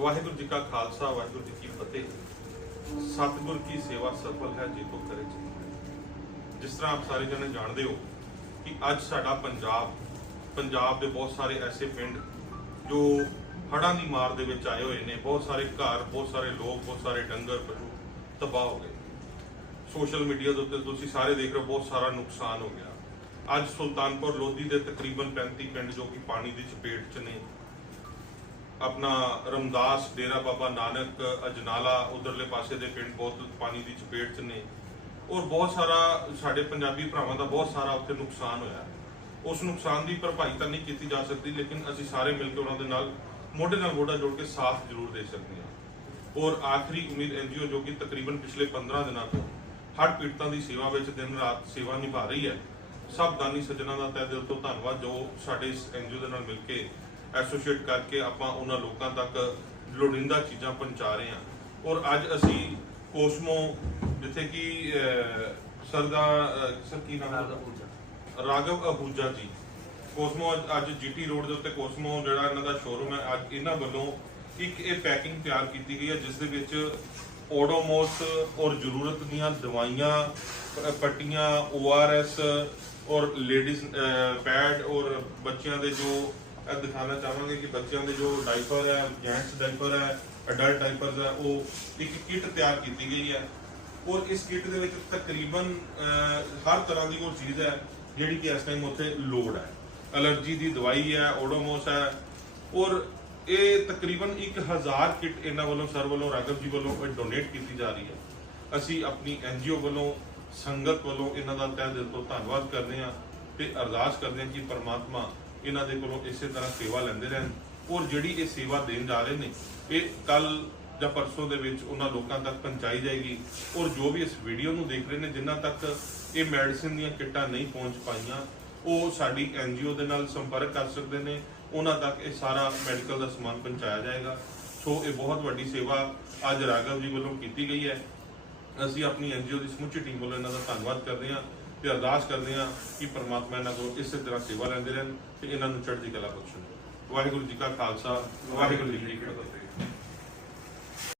ਵਾਹਿਗੁਰੂ ਜੀ ਕਾ ਖਾਲਸਾ, ਵਾਹਿਗੁਰੂ ਜੀ ਕੀ ਫਤਿਹ। ਸਤਿਗੁਰ ਕੀ ਸੇਵਾ ਸਫਲ ਹੈ ਜੇ ਕੋ ਕਰੇ ਜਿਸ ਤਰ੍ਹਾਂ ਆਪ ਸਾਰੇ ਜਣੇ ਜਾਣਦੇ ਹੋ ਕਿ ਅੱਜ ਸਾਡਾ ਪੰਜਾਬ ਪੰਜਾਬ ਦੇ ਬਹੁਤ ਸਾਰੇ ਐਸੇ ਪਿੰਡ ਜੋ ਹੜ੍ਹਾਂ ਦੀ ਮਾਰ ਦੇ ਵਿੱਚ ਆਏ ਹੋਏ ਨੇ, ਬਹੁਤ ਸਾਰੇ ਘਰ, ਬਹੁਤ ਸਾਰੇ ਲੋਕ, ਬਹੁਤ ਸਾਰੇ ਡੰਗਰ, ਪਸ਼ੂ ਤਬਾਹ ਹੋ ਗਏ। ਸੋਸ਼ਲ ਮੀਡੀਆ ਦੇ ਉੱਤੇ ਤੁਸੀਂ ਸਾਰੇ ਦੇਖ ਰਹੇ ਹੋ, ਬਹੁਤ ਸਾਰਾ ਨੁਕਸਾਨ ਹੋ ਗਿਆ। ਅੱਜ ਸੁਲਤਾਨਪੁਰ ਲੋਧੀ ਦੇ ਤਕਰੀਬਨ 35 ਪਿੰਡ ਜੋ ਕਿ ਪਾਣੀ ਦੀ ਚਪੇਟ 'ਚ ਨੇ ਆਪਣਾ ਰਮਦਾਸ, ਡੇਰਾ ਬਾਬਾ ਨਾਨਕ, ਅਜਨਾਲਾ, ਉਧਰਲੇ ਪਾਸੇ ਦੇ ਪਿੰਡ ਬਹੁਤ ਪਾਣੀ ਦੀ ਚਪੇਟ 'ਚ ਨੇ। ਔਰ ਬਹੁਤ ਸਾਰਾ ਸਾਡੇ ਪੰਜਾਬੀ ਭਰਾਵਾਂ ਦਾ ਬਹੁਤ ਸਾਰਾ ਉੱਥੇ ਨੁਕਸਾਨ ਹੋਇਆ। ਉਸ ਨੁਕਸਾਨ ਦੀ ਭਰਪਾਈ ਤਾਂ ਨਹੀਂ ਕੀਤੀ ਜਾ ਸਕਦੀ, ਲੇਕਿਨ ਅਸੀਂ ਸਾਰੇ ਮਿਲ ਕੇ ਉਹਨਾਂ ਦੇ ਨਾਲ, ਮੋਢੇ ਨਾਲ ਮੋਢਾ ਜੋੜ ਕੇ ਸਾਥ ਜ਼ਰੂਰ ਦੇ ਸਕਦੇ ਹਾਂ। ਔਰ ਆਖਰੀ ਉਮੀਦ ਐਨਜੀਓ ਜੋ ਕਿ ਤਕਰੀਬਨ ਪਿਛਲੇ 15 ਦਿਨਾਂ ਤੋਂ ਹੜ੍ਹ ਪੀੜਤਾਂ ਦੀ ਸੇਵਾ ਵਿੱਚ ਦਿਨ ਰਾਤ ਸੇਵਾ ਨਿਭਾ ਰਹੀ ਹੈ, ਸਭ ਦਾਨੀ ਸੱਜਣਾ ਦਾ ਤਹਿ ਦਿਲ ਤੋਂ ਧੰਨਵਾਦ ਜੋ ਸਾਡੇ ਇਸ ਐਨਜੀਓ ਦੇ ਨਾਲ ਮਿਲ ਕੇ ਐਸੋਸੀਏਟ ਕਰਕੇ ਆਪਾਂ ਉਹਨਾਂ ਲੋਕਾਂ ਤੱਕ ਲੋੜਿੰਦਾ ਚੀਜ਼ਾਂ ਪਹੁੰਚਾ ਰਹੇ ਹਾਂ। ਔਰ ਅੱਜ ਅਸੀਂ ਕੋਸਮੋ ਜਿੱਥੇ ਕਿ ਅਹ, ਸਰ ਕੀ ਨਾਮ ਹੈ? ਰਾਘਵ ਅਹੂਜਾ। ਜੀ। ਕੋਸਮੋ ਅੱਜ- ਜੀਟੀ ਰੋਡ ਦੇ ਉੱਤੇ ਕੋਸਮੋ ਜਿਹੜਾ ਇਹਨਾਂ ਦਾ ਸ਼ੋਰੂਮ ਹੈ ਅੱਜ ਇਹਨਾਂ ਵੱਲੋਂ ਇੱਕ ਇਹ ਪੈਕਿੰਗ ਤਿਆਰ ਕੀਤੀ ਗਈ ਹੈ ਜਿਸ ਦੇ ਵਿੱਚ ਓਡੋਮੋਸ ਔਰ ਜ਼ਰੂਰਤ ਦੀਆਂ ਦਵਾਈਆਂ ਪੱਟੀਆਂ ORS ਔਰ ਲੇਡੀਜ਼ ਪੈਡ ਔਰ ਬੱਚਿਆਂ ਦੇ ਜੋ ਇਹ ਦਿਖਾਉਣਾ ਚਾਹਾਂਗੇ ਕਿ ਬੱਚਿਆਂ ਦੇ ਜੋ ਡਾਈਪਰ ਹੈ ਜੈਂਟਸ ਡਾਈਪਰ ਹੈ ਅਡਲਟ ਡਾਈਪਰਸ ਹੈ, ਉਹ ਇੱਕ ਕਿੱਟ ਤਿਆਰ ਕੀਤੀ ਗਈ ਹੈ। ਔਰ ਇਸ ਕਿੱਟ ਦੇ ਵਿੱਚ ਤਕਰੀਬਨ ਹਰ ਤਰ੍ਹਾਂ ਦੀ ਉਹ ਚੀਜ਼ ਹੈ ਜਿਹੜੀ ਕਿ ਇਸ ਟਾਈਮ ਉੱਥੇ ਲੋੜ ਹੈ। ਅਲਰਜੀ ਦੀ ਦਵਾਈ ਹੈ, ਓਡੋਮੋਸ ਹੈ। ਔਰ ਇਹ ਤਕਰੀਬਨ 1000 ਕਿੱਟ ਇਹਨਾਂ ਵੱਲੋਂ, ਸਰ ਵੱਲੋਂ, ਰਾਘਵ ਜੀ ਵੱਲੋਂ ਡੋਨੇਟ ਕੀਤੀ ਜਾ ਰਹੀ ਹੈ। ਅਸੀਂ ਆਪਣੀ ਐਨਜੀਓ ਵੱਲੋਂ, ਸੰਗਤ ਵੱਲੋਂ ਇਹਨਾਂ ਦਾ ਤਹਿ ਦਿਲ ਤੋਂ ਧੰਨਵਾਦ ਕਰਦੇ ਹਾਂ ਤੇ ਅਰਦਾਸ ਕਰਦੇ ਹਾਂ ਕਿ ਪਰਮਾਤਮਾ ਇਹਨਾਂ ਦੇ ਕੋਲੋਂ ਇਸੇ ਤਰ੍ਹਾਂ ਸੇਵਾ ਲੈਂਦੇ ਰਹਿਣ। ਔਰ ਜਿਹੜੀ ਇਹ ਸੇਵਾ ਦੇਣ ਜਾ ਰਹੇ ਨੇ, ਇਹ ਕੱਲ ਜਾਂ ਪਰਸੋਂ ਦੇ ਵਿੱਚ ਉਹਨਾਂ ਲੋਕਾਂ ਤੱਕ ਪਹੁੰਚਾਈ ਜਾਏਗੀ। ਔਰ ਜੋ ਵੀ ਇਸ ਵੀਡੀਓ ਨੂੰ ਦੇਖ ਰਹੇ ਨੇ ਜਿਨ੍ਹਾਂ ਤੱਕ ਇਹ ਮੈਡੀਸਿਨ ਦੀਆਂ ਕਿੱਟਾਂ ਨਹੀਂ ਪਹੁੰਚ ਪਾਈਆਂ, ਉਹ ਸਾਡੀ ਐਨਜੀਓ ਦੇ ਨਾਲ ਸੰਪਰਕ ਕਰ ਸਕਦੇ ਨੇ। ਉਹਨਾਂ ਤੱਕ ਇਹ ਸਾਰਾ ਮੈਡੀਕਲ ਦਾ ਸਮਾਨ ਪਹੁੰਚਾਇਆ ਜਾਏਗਾ। ਸੋ ਇਹ ਬਹੁਤ ਵੱਡੀ ਸੇਵਾ ਅੱਜ ਰਾਘਵ ਜੀ ਵੱਲੋਂ ਕੀਤੀ ਗਈ ਹੈ। ਅਸੀਂ ਆਪਣੀ ਐਨਜੀਓ ਦੀ ਸਮੁੱਚੀ ਟੀਮ ਵੱਲੋਂ ਇਹਨਾਂ ਦਾ ਧੰਨਵਾਦ ਕਰਦੇ ਹਾਂ। ਤੇ ਅਰਦਾਸ ਕਰਦੇ ਹਾਂ ਕਿ ਪਰਮਾਤਮਾ ਇਹਨਾਂ ਕੋਲ ਇਸੇ ਤਰ੍ਹਾਂ ਸੇਵਾ ਲੈਂਦੇ ਰਹਿਣ ਤੇ ਇਹਨਾਂ ਨੂੰ ਚੜ੍ਹਦੀ ਕਲਾ ਬਖਸ਼ਣ। ਵਾਹਿਗੁਰੂ ਜੀ ਕਾ ਖਾਲਸਾ, ਵਾਹਿਗੁਰੂ ਜੀ ਕੀ ਫਤਿਹ।